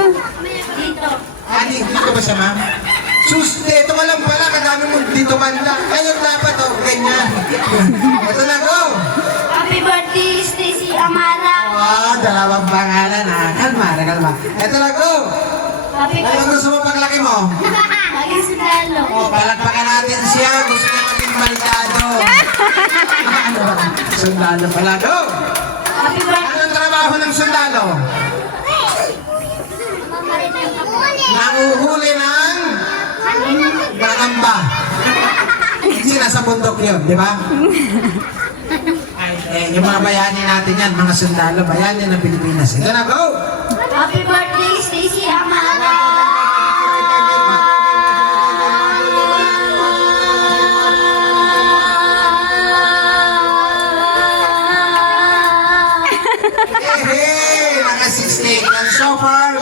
Dito. Dito ba siya, ma'am? Sus, dito ka lang pala, kadami mo dito banda. Ayun dapat, oh, ganyan. Ito na, go! Happy birthday, Stacy Amara. Oh, dalawang pangalan, ha? Kalma. Ito na, go! Happy Ano birthday. gusto mo paglaki mo? Maging sundalo. Oh, palakpakan natin siya. Gusto niya maging baldado. Ano ba? Sundalo pala, go! Happy birthday. Anong trabaho ng sundalo? Nanguhuli ng gagamba. Kasi nasa bundok yun, di ba? Yung mga bayani natin yan, mga sundalo, bayani ng Pilipinas. Ito na, go! Happy birthday, Stacy Amara. Hey, naka-16 yan so far.